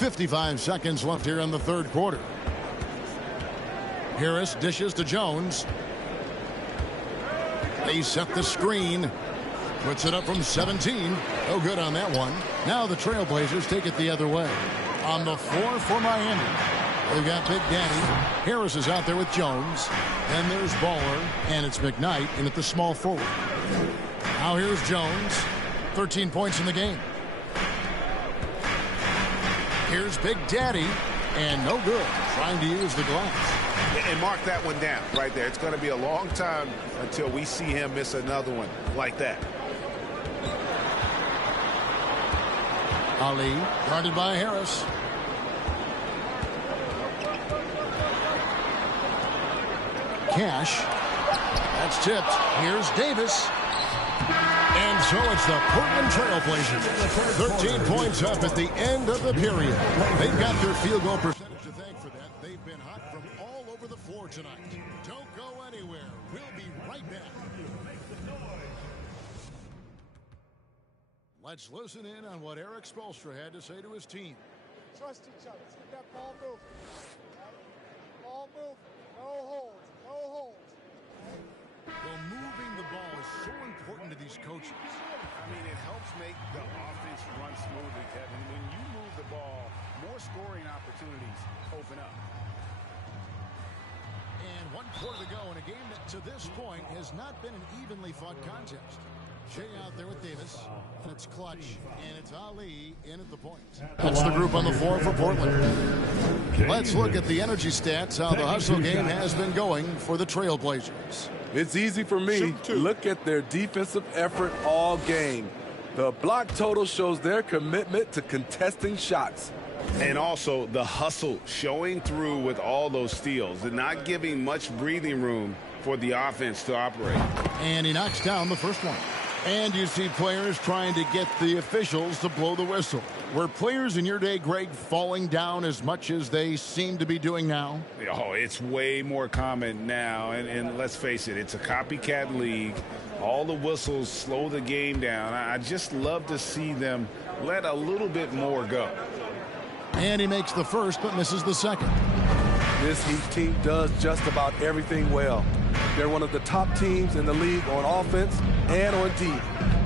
55 seconds left here in the third quarter. Harris dishes to Jones. They set the screen. Puts it up from 17. No good on that one. Now the Trailblazers take it the other way. On the floor for Miami, they've got Big Daddy. Harris is out there with Jones. And there's Baller. And it's McKnight in at the small forward. Now here's Jones. 13 points in the game. Here's Big Daddy. And no good. Trying to use the glass. And mark that one down right there. It's going to be a long time until we see him miss another one like that. Ali guarded by Harris. Cash. That's tipped. Here's Davis. And so it's the Portland Trailblazers. 13 points up at the end of the period. They've got their field goal percentage to thank for that. They've been hot from all over the floor tonight. Don't go anywhere. We'll be right back. Let's listen in on what Eric Spoelstra had to say to his team. Trust each other. Let's get that ball moving. Ball moving. No holds. No holds. Well, moving the ball is so important to these coaches. I mean, it helps make the offense run smoothly, Kevin. When you move the ball, more scoring opportunities open up. And 1 quarter to go in a game that to this point has not been an evenly fought contest. Shea out there with Davis, and it's Clutch, and it's Ali in at the point. That's the group on the floor for Portland. Let's look at the energy stats, how the hustle game has been going for the Trailblazers. It's easy for me. Look at their defensive effort all game. The block total shows their commitment to contesting shots. And also the hustle showing through with all those steals and not giving much breathing room for the offense to operate. And he knocks down the first one. And you see players trying to get the officials to blow the whistle. Were players in your day, Greg, falling down as much as they seem to be doing now? Oh, it's way more common now. And let's face it, it's a copycat league. All the whistles slow the game down. I just love to see them let a little bit more go. And he makes the first but misses the second. This Heat team does just about everything well. They're one of the top teams in the league on offense and on D.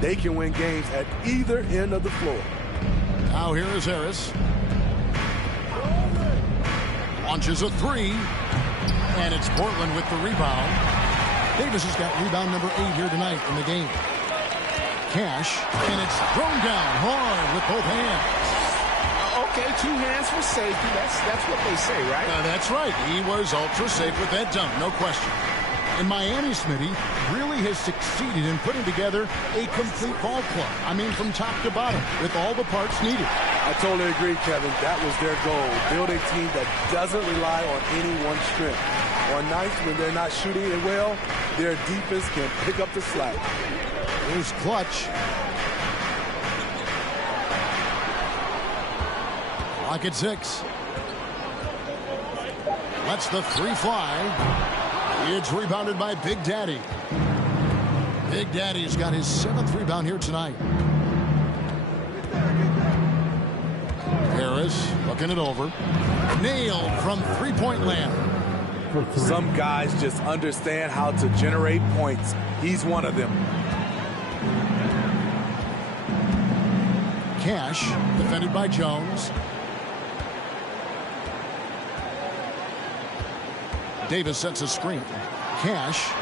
They can win games at either end of the floor. Now here is Harris. Launches a three. And it's Portland with the rebound. Davis has got rebound number 8 here tonight in the game. Cash. And it's thrown down hard with both hands. Okay, 2 hands for safety. That's what they say, right? That's right. He was ultra safe with that dunk, no question. And Miami, Smitty, really has succeeded in putting together a complete ball club. I mean, from top to bottom, with all the parts needed. I totally agree, Kevin. That was their goal. Build a team that doesn't rely on any one strength. On nights when they're not shooting it well, their defense can pick up the slack. Here's Clutch. Clock at 6. Lets the three fly. It's rebounded by Big Daddy. Big Daddy's got his 7th rebound here tonight. Harris looking it over. Nailed from three-point land. Some guys just understand how to generate points. He's one of them. Cash defended by Jones. Davis sets a screen. Cash.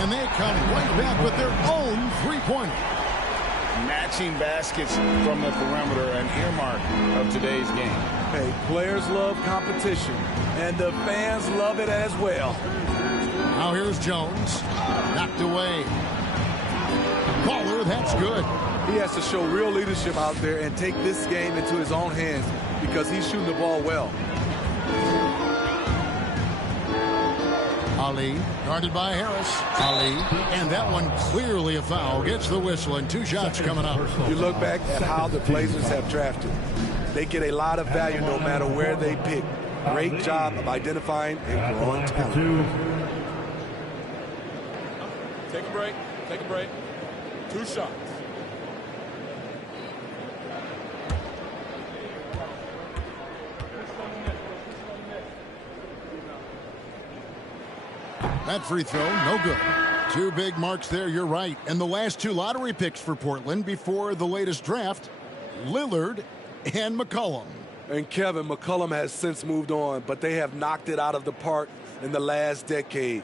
And they come right back with their own three-pointer. Matching baskets from the perimeter, an earmark of today's game. Hey, players love competition, and the fans love it as well. Now here's Jones. Knocked away. Baller, that's good. He has to show real leadership out there and take this game into his own hands because he's shooting the ball well. Ali, guarded by Harris. Ali, and that one clearly a foul. Gets the whistle, and 2 shots coming up. You look back at how the Blazers have drafted. They get a lot of value no matter where they pick. Great job of identifying and growing talent. Take a break. Take a break. 2 shots. That free throw, no good. Two big marks there, you're right. And the last two lottery picks for Portland before the latest draft, Lillard and McCollum. And Kevin, McCollum has since moved on, but they have knocked it out of the park in the last decade.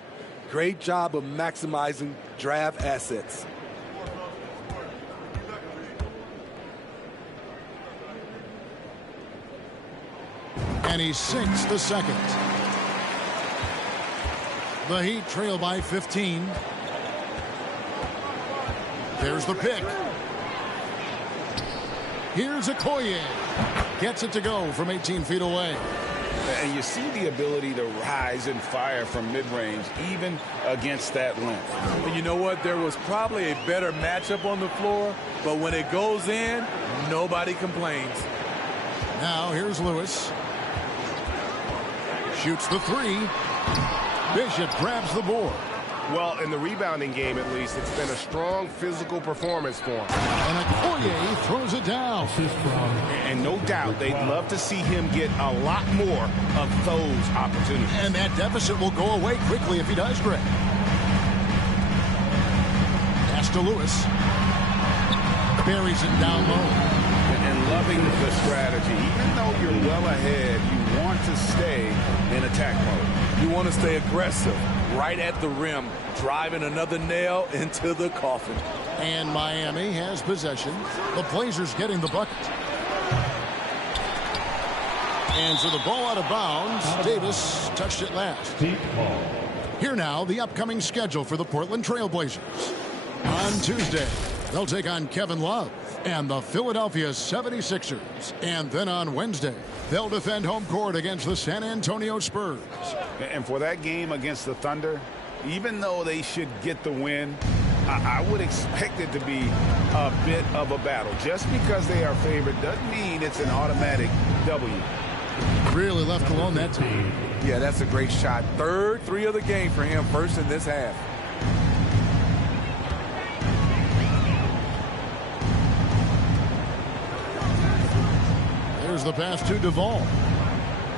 Great job of maximizing draft assets. And he sinks the second. The Heat trail by 15. There's the pick. Here's Okoye. Gets it to go from 18 feet away. And you see the ability to rise and fire from mid-range, even against that length. And you know what? There was probably a better matchup on the floor, but when it goes in, nobody complains. Now here's Lewis. Shoots the three. Bishop grabs the board. Well, in the rebounding game, at least, it's been a strong physical performance for him. And Okoye throws it down. And no doubt they'd love to see him get a lot more of those opportunities. And that deficit will go away quickly if he does, Greg. Pass to Lewis. Buries it down low. And loving the strategy. Even though you're well ahead, you want to stay in attack mode. You want to stay aggressive, right at the rim, driving another nail into the coffin. And Miami has possession. The Blazers getting the bucket. And so the ball out of bounds. Davis touched it last. Here now, the upcoming schedule for the Portland Trailblazers. On Tuesday, they'll take on Kevin Love and the Philadelphia 76ers. And then on Wednesday, they'll defend home court against the San Antonio Spurs. And for that game against the Thunder, even though they should get the win, I would expect it to be a bit of a battle. Just because they are favored doesn't mean it's an automatic W. Really left alone that time. Yeah, that's a great shot. Third three of the game for him, first in this half. There's the pass to Duvall.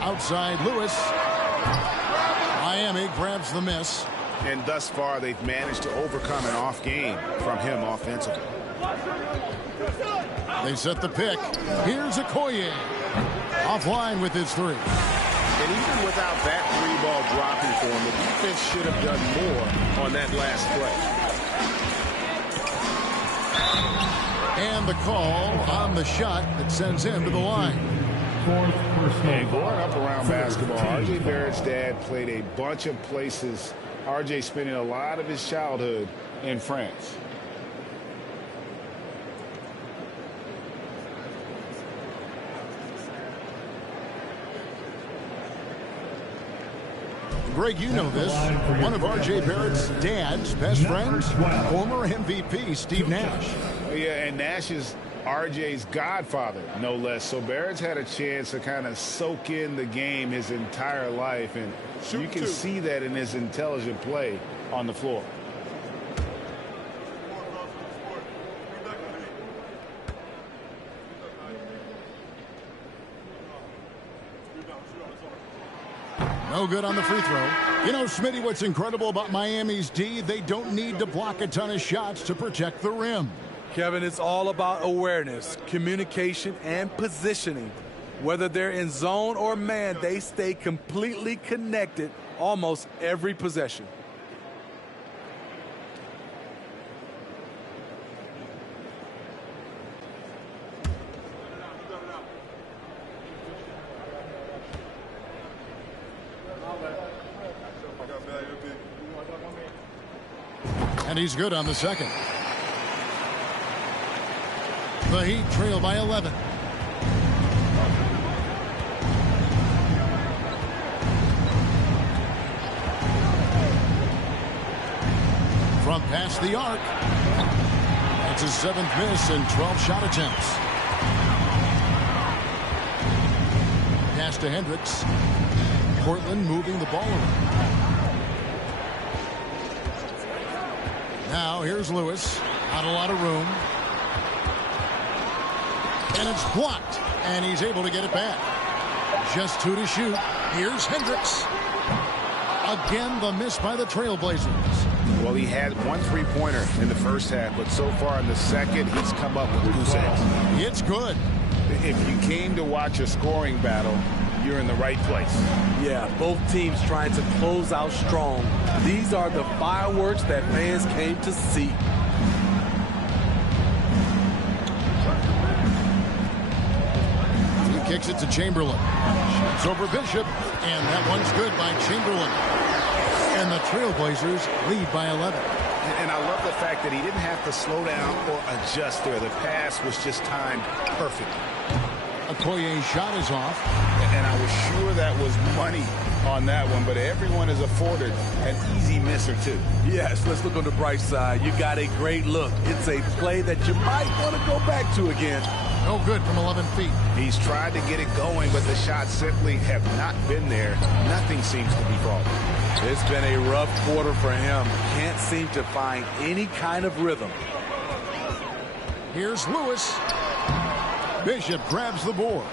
Outside Lewis. Miami grabs the miss. And thus far, they've managed to overcome an off game from him offensively. They set the pick. Here's Okoye. Offline with his three. And even without that three ball dropping for him, the defense should have done more on that last play. And the call on the shot that sends him to the line. And growing up around basketball, R.J. Barrett's dad played a bunch of places. R.J. spending a lot of his childhood in France. Greg, you know this. One of R.J. Barrett's dad's best friends, former MVP Steve Nash. Yeah, and Nash is R.J.'s godfather, no less. So Barrett's had a chance to kind of soak in the game his entire life, and you can see that in his intelligent play on the floor. No good on the free throw. You know, Smitty, what's incredible about Miami's D, they don't need to block a ton of shots to protect the rim. Kevin, it's all about awareness, communication, and positioning. Whether they're in zone or man, they stay completely connected almost every possession. And he's good on the second. The Heat trail by 11. From past the arc. That's his 7th miss in 12 shot attempts. Pass to Hendricks. Portland moving the ball around. Now here's Lewis. Not a lot of room. And it's blocked. And he's able to get it back. Just 2 to shoot. Here's Hendricks. Again, the miss by the Trailblazers. Well, he had one three-pointer in the first half, but so far in the second, he's come up with goose eggs. It's good. If you came to watch a scoring battle, you're in the right place. Yeah, both teams trying to close out strong. These are the fireworks that fans came to see. He kicks it to Chamberlain. Shoots over Bishop, and that one's good by Chamberlain. And the Trailblazers lead by 11. And I love the fact that he didn't have to slow down or adjust there. The pass was just timed perfectly. Okoye's shot is off. And I was sure that was money on that one, but everyone is afforded an easy miss or two. Yes, let's look on the bright side. You got a great look. It's a play that you might want to go back to again. No good from 11 feet. He's tried to get it going, but the shots simply have not been there. Nothing seems to be falling. It's been a rough quarter for him. Can't seem to find any kind of rhythm. Here's Lewis. Bishop grabs the board.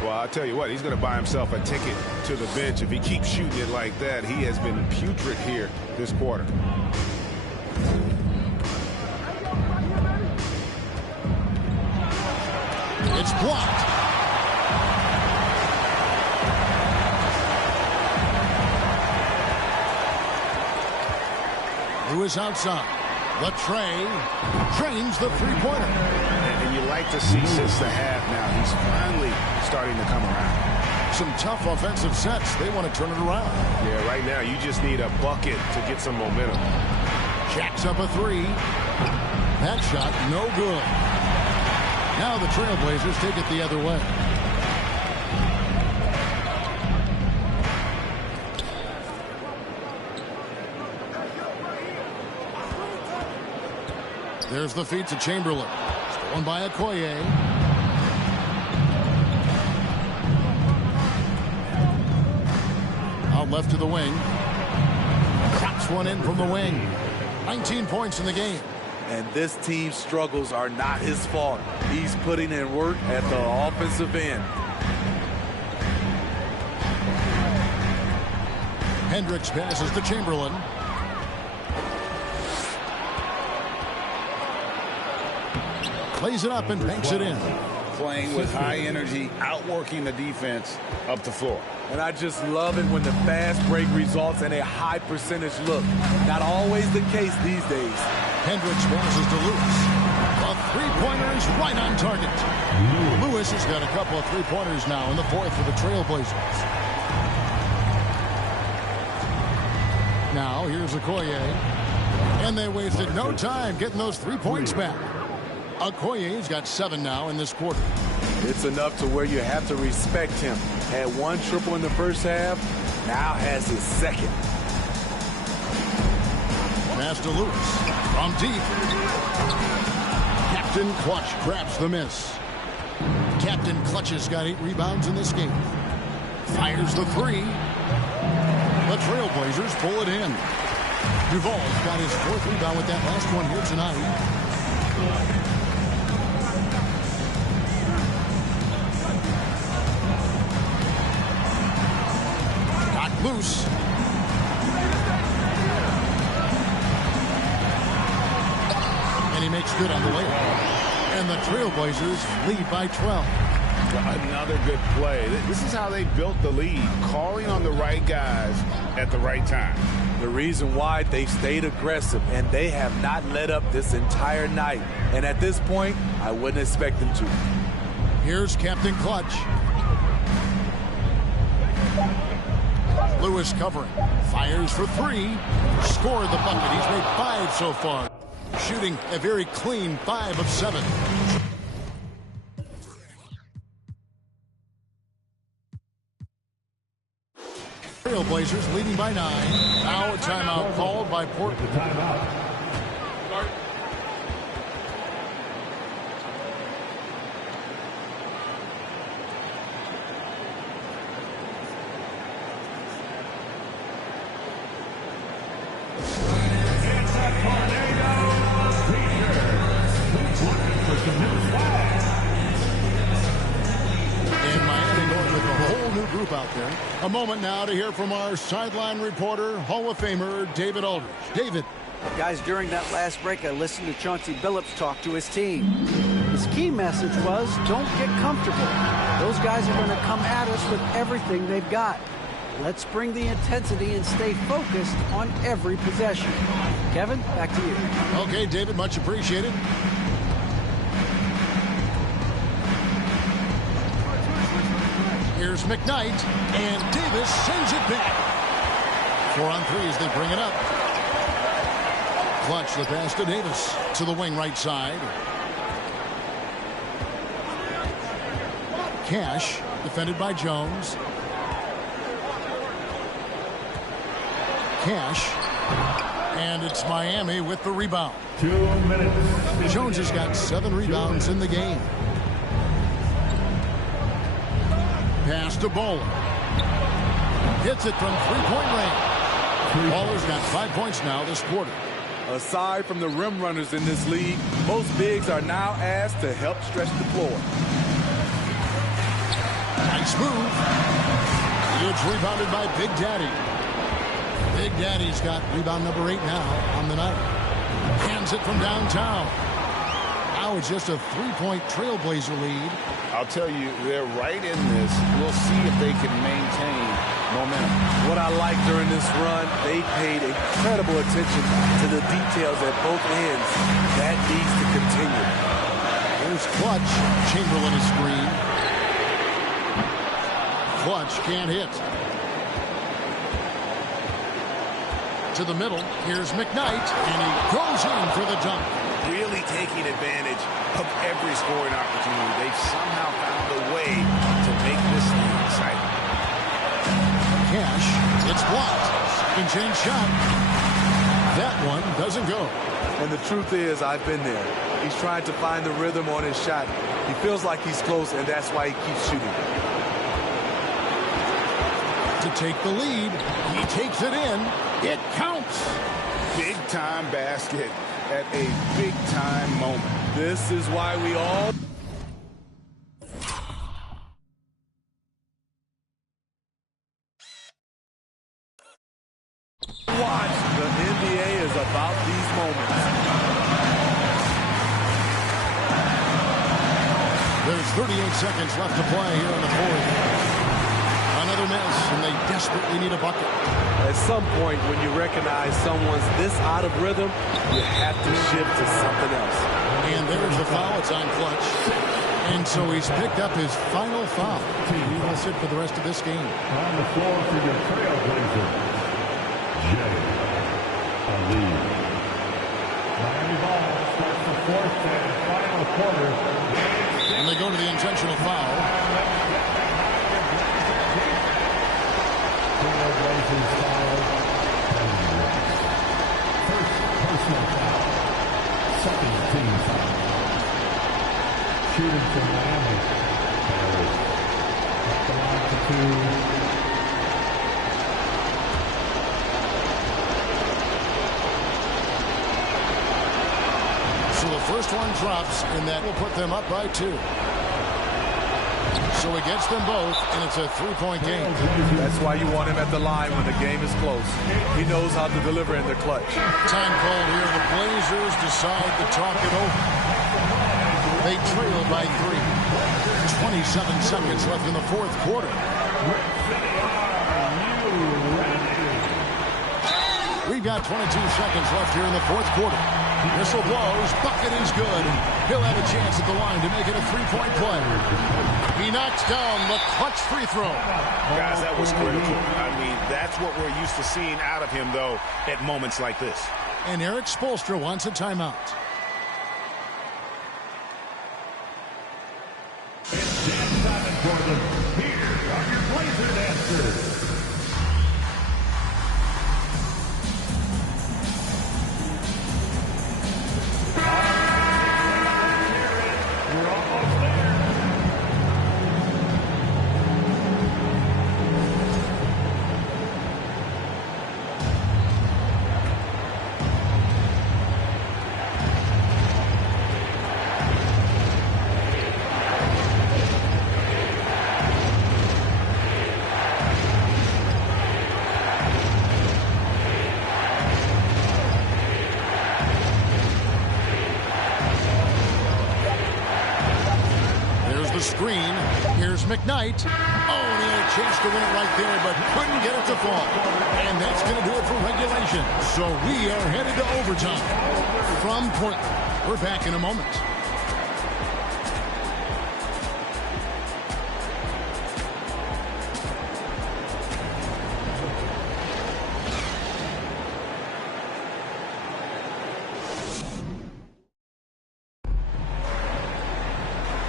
Well, I'll tell you what, he's going to buy himself a ticket to the bench. If he keeps shooting it like that, he has been putrid here this quarter. It's blocked. Lewis outside. The tray drains the three-pointer. And you like to see since the half now, he's finally starting to come around. Some tough offensive sets. They want to turn it around. Yeah, right now you just need a bucket to get some momentum. Jacks up a three. That shot no good. Now the Trailblazers take it the other way. There's the feed to Chamberlain. Stolen by Okoye. Out left to the wing. Drops one in from the wing. 19 points in the game. And this team's struggles are not his fault. He's putting in work at the offensive end. Hendricks passes to Chamberlain. Plays it up and banks it in. Playing with high energy, outworking the defense up the floor. And I just love it when the fast break results in a high percentage look. Not always the case these days. Hendricks passes to Lewis. A three-pointer is right on target. Lewis has got a couple of three-pointers now in the fourth for the Trailblazers. Now here's Okoye. And they wasted no time getting those 3 points back. Okoye's got 7 now in this quarter. It's enough to where you have to respect him. Had one triple in the first half, now has his second. Pass to Lewis from deep. Captain Clutch grabs the miss. Captain Clutch has got 8 rebounds in this game. Fires the three. The Trailblazers pull it in. Duvall's got his 4th rebound with that last one here tonight. Loose. And he makes good on the layup. And the Trailblazers lead by 12. Another good play. This is how they built the lead, calling on the right guys at the right time. The reason why they stayed aggressive, and they have not let up this entire night. And at this point, I wouldn't expect them to. Here's Captain Clutch. Lewis covering. Fires for 3. Scored the bucket. He's made 5 so far. Shooting a very clean 5 of 7. Trailblazers leading by 9. Now a timeout called by Portland. Timeout. out there. A moment now to hear from our sideline reporter, Hall of Famer David Aldridge. David. Guys, during that last break, I listened to Chauncey Billups talk to his team. His key message was, don't get comfortable. Those guys are going to come at us with everything they've got. Let's bring the intensity and stay focused on every possession. Kevin, back to you. Okay, David, much appreciated. Here's McKnight, and Davis sends it back. 4 on 3 as they bring it up. Clutch the pass to Davis to the wing right side. Cash defended by Jones. Cash, and it's Miami with the rebound. 2 minutes. Jones has got 7 rebounds in the game. Pass to Bowler. Hits it from three-point range. Bowler's got 5 points now this quarter. Aside from the rim runners in this league, most bigs are now asked to help stretch the floor. Nice move. It's rebounded by Big Daddy. Big Daddy's got rebound number 8 now on the night. Hands it from downtown. Now it's just a 3-point Trailblazer lead. I'll tell you, they're right in this. We'll see if they can maintain momentum. What I like during this run, they paid incredible attention to the details at both ends. That needs to continue. There's Clutch. Chamberlain is screen. Clutch can't hit. To the middle. Here's McKnight, and he goes in for the dunk. Really taking advantage of every scoring opportunity. They've somehow found a way to make this thing exciting. Cash, it's blocked. In-change shot. That one doesn't go. And the truth is, I've been there. He's trying to find the rhythm on his shot. He feels like he's close, and that's why he keeps shooting. To take the lead, he takes it in. It counts. Big-time basket at a big-time moment. This is why we all... watch. The NBA is about these moments. There's 38 seconds left to play here in the fourth. Another miss, and they desperately need a bucket. At some point, when you recognize someone's this out of rhythm, you have to shift to something else. And there's the foul. It's on Clutch. And so he's picked up his final foul. He will sit for the rest of this game. On the floor for your Trailblazers, Jay Ali. Miami ball starts the fourth and final quarter. And they go to the intentional foul. Trailblazers foul. First personal foul. Second team foul. Shooting for Miami. At the line for 2. So the first one drops, and that will put them up by 2. So he gets them both, and it's a 3-point game. That's why you want him at the line when the game is close. He knows how to deliver in the clutch. Time called here. The Blazers decide to talk it over. They trail by 3. 27 seconds left in the fourth quarter. We've got 22 seconds left here in the fourth quarter. Whistle blows. Bucket is good. He'll have a chance at the line to make it a 3-point play. He knocks down the clutch free throw. Guys, that was critical. I mean, that's what we're used to seeing out of him, though, at moments like this. And Eric Spoelstra wants a timeout. It's dance time for them. Here are your Blazer dancers. We're almost there. screen. Here's McKnight. Oh, and he had a chance to win it right there, but couldn't get it to fall. And that's going to do it for regulation. So we are headed to overtime. From Portland, we're back in a moment.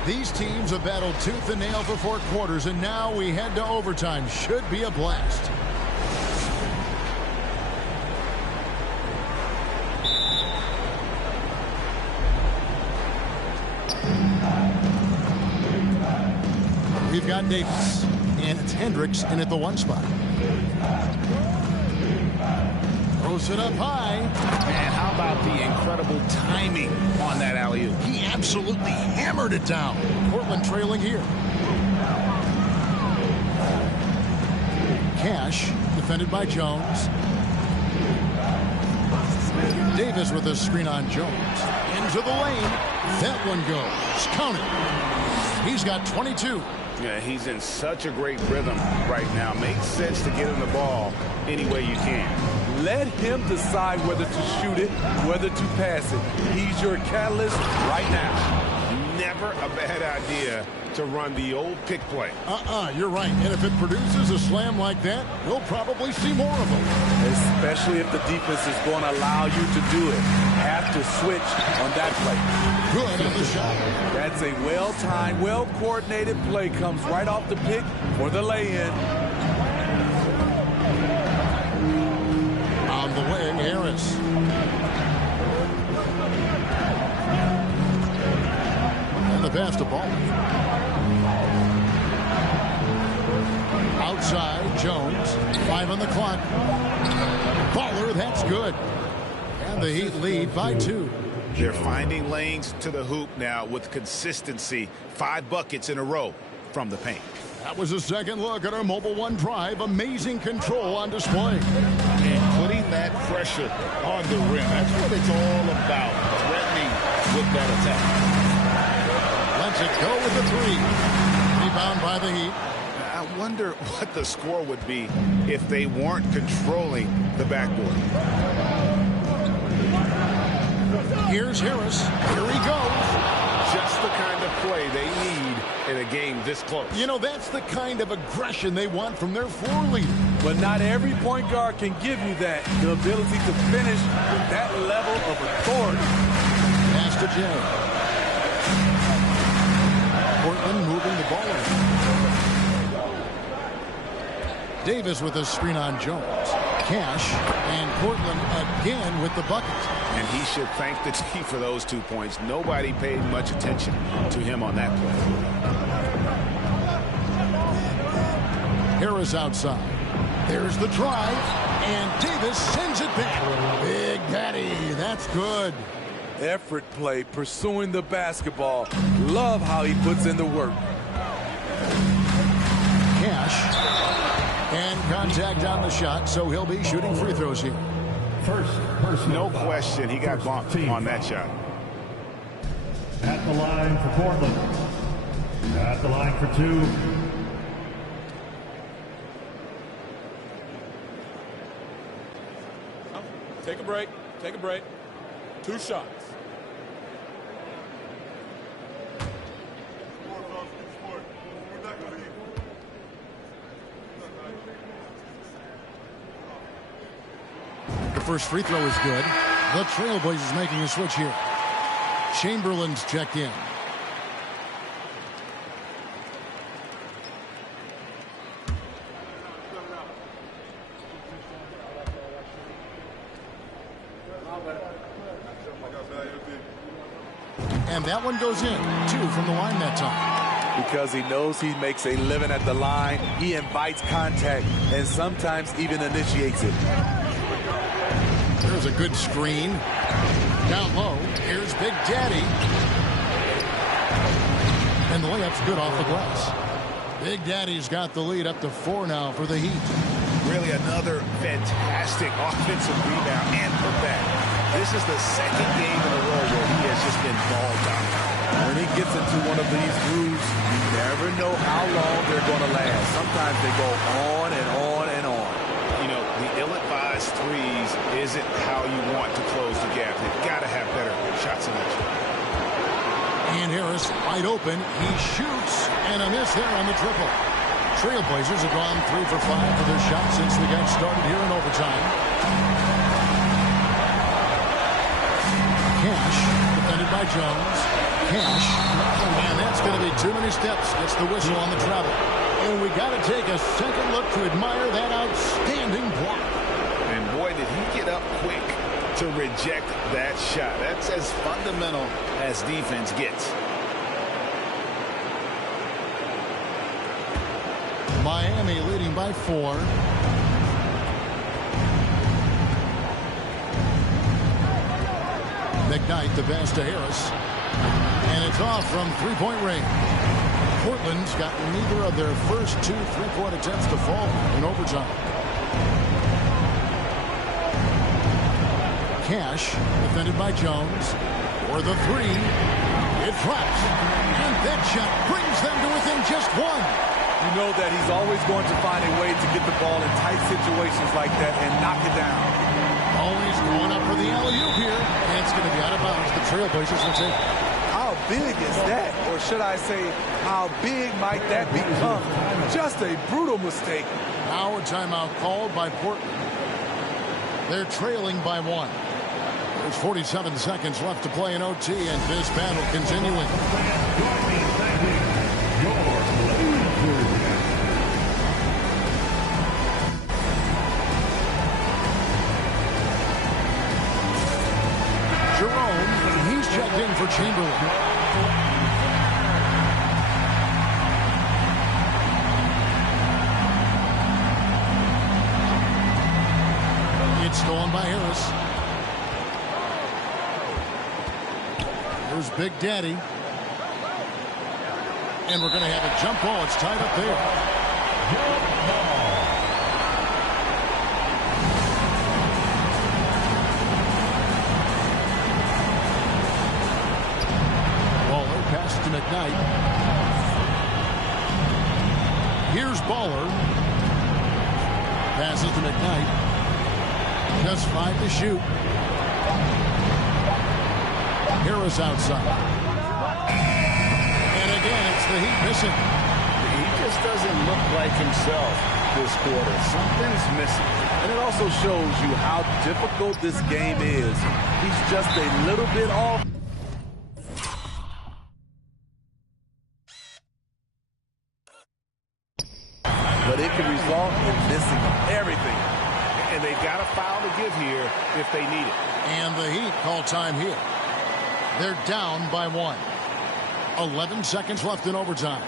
These teams have battled tooth and nail for 4 quarters, and now we head to overtime. Should be a blast. We've got Davis, and it's Hendricks in at the 1 spot. Throws it up high. Man, how about the incredible timing on that alley-oop? He absolutely hammered it down. Portland trailing here. Cash, defended by Jones. Davis with a screen on Jones. Into the lane. That one goes. Count it. He's got 22. Yeah, he's in such a great rhythm right now. Makes sense to get him the ball any way you can. Let him decide whether to shoot it, whether to pass it. He's your catalyst right now. Never a bad idea to run the old pick play. You're right. And if it produces a slam like that, we'll probably see more of them. Especially if the defense is going to allow you to do it. Have to switch on that play. Good on the shot. That's a well-timed, well-coordinated play. Comes right off the pick for the lay-in. On the wing, Harris. And the pass to Ball. Outside, Jones. 5 on the clock. Baller, that's good. And the Heat lead by 2. They're finding lanes to the hoop now with consistency. 5 buckets in a row from the paint. That was a second look at our Mobile One drive. Amazing control on display. And putting that pressure on the rim. That's what it's all about. Threatening with that attack. Lets it go with the 3. Rebound by the Heat. I wonder what the score would be if they weren't controlling the backboard. Here's Harris. Here he goes. Just the kind of play they need in a game this close. You know, that's the kind of aggression they want from their floor leader. But not every point guard can give you that. The ability to finish with that level of authority. Pass to Jay. Portland moving the ball in. Davis with a screen on Jones. Cash and Portland again with the bucket. And he should thank the team for those 2 points. Nobody paid much attention to him on that play. Harris outside. There's the drive. And Davis sends it back. Big Daddy. That's good. Effort play, pursuing the basketball. Love how he puts in the work. Cash. And contact on the shot, so he'll be shooting free throws here. No question, he got bumped on that shot. At the line for Portland. At the line for 2. Take a break. Take a break. 2 shots. The first free throw is good. The Trailblazers making a switch here. Chamberlain's checked in. And that one goes in. 2 from the line that time. Because he knows he makes a living at the line. He invites contact and sometimes even initiates it. There's a good screen. Down low. Here's Big Daddy. And the layup's good off the glass. Big Daddy's got the lead up to 4 now for the Heat. Really another fantastic offensive rebound and putback. This is the second game in a row where he has just been ball dominant. When he gets into one of these grooves, you never know how long they're going to last. Sometimes they go on and on and on. You know, the ill-advised threes isn't how you want to close the gap. They've got to have better shot selection. And Harris wide open. He shoots, and a miss there on the triple. Trailblazers have gone 3 for 5 for their shots since we got started here in overtime. Cash, defended by Jones. Cash, and that's going to be too many steps. Gets the whistle on the travel. And we got to take a second look to admire that outstanding block. And boy, did he get up quick to reject that shot. That's as fundamental as defense gets. Miami leading by 4. McKnight, the pass to Harris. And it's off from three-point range. Portland's got neither of their first 2 3-point attempts to fall in overtime. Cash, defended by Jones. For the 3. It drops. And that shot brings them to within just 1. You know that he's always going to find a way to get the ball in tight situations like that and knock it down. Always going up for the alley-oop here. And it's going to be out of bounds. The Trailblazers will take it. How big is that? Or should I say, how big might that become? Just a brutal mistake. Now a timeout called by Portland. They're trailing by 1. There's 47 seconds left to play in OT, and this battle continuing. Jerome, he's checked in for Chamberlain. It's stolen by Harris. Here's Big Daddy. And we're going to have a jump ball. It's tied up there. Baller passes to McKnight. Here's Baller. Passes to McKnight. Just 5 to shoot. Harris outside. And again, it's the Heat missing. He just doesn't look like himself this quarter. Something's missing. And it also shows you how difficult this game is. He's just a little bit off. But it can result in missing everything. And they've got a foul to give here if they need it. And the Heat call time here. They're down by 1. 11 seconds left in overtime.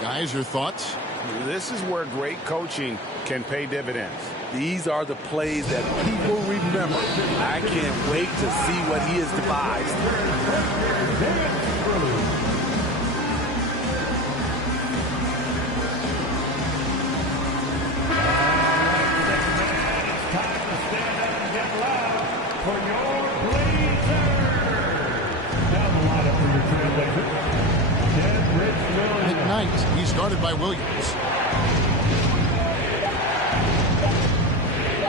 Guys, your thoughts? This is where great coaching can pay dividends. These are the plays that people remember. I can't wait to see what he has devised. For your Blazers. Down the lineup for your Trailblazers. McKnight, he started by Williams.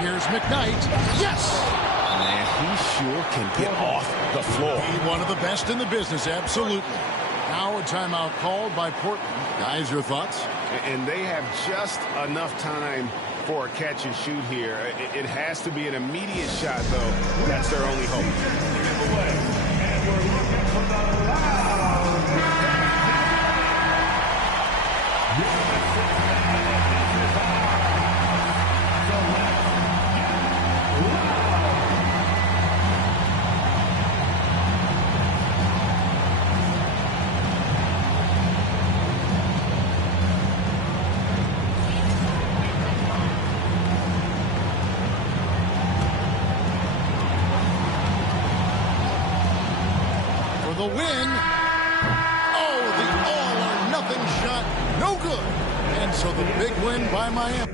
Here's McKnight. Yes! Man, he sure can get off the floor. He's one of the best in the business, absolutely. Now a timeout called by Portland. Guys, your thoughts? And they have just enough time for a catch and shoot here. It has to be an immediate shot, though. That's their only hope. And we're looking for the loud. The win. Oh, the all-or-nothing shot. No good. And so the big win by Miami.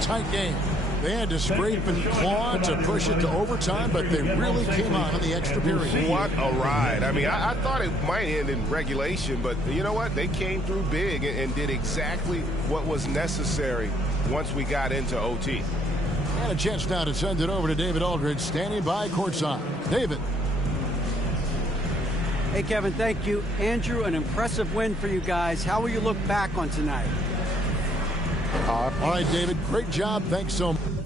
tight game. They had to scrape and claw to push it to overtime, but they really came on in the extra period. What a ride. I mean, I thought it might end in regulation, but you know what? They came through big and did exactly what was necessary once we got into OT. And a chance now to send it over to David Aldridge, standing by courtside. David. Hey, Kevin, thank you. Andrew, an impressive win for you guys. How will you look back on tonight? All right, David, great job. Thanks so much.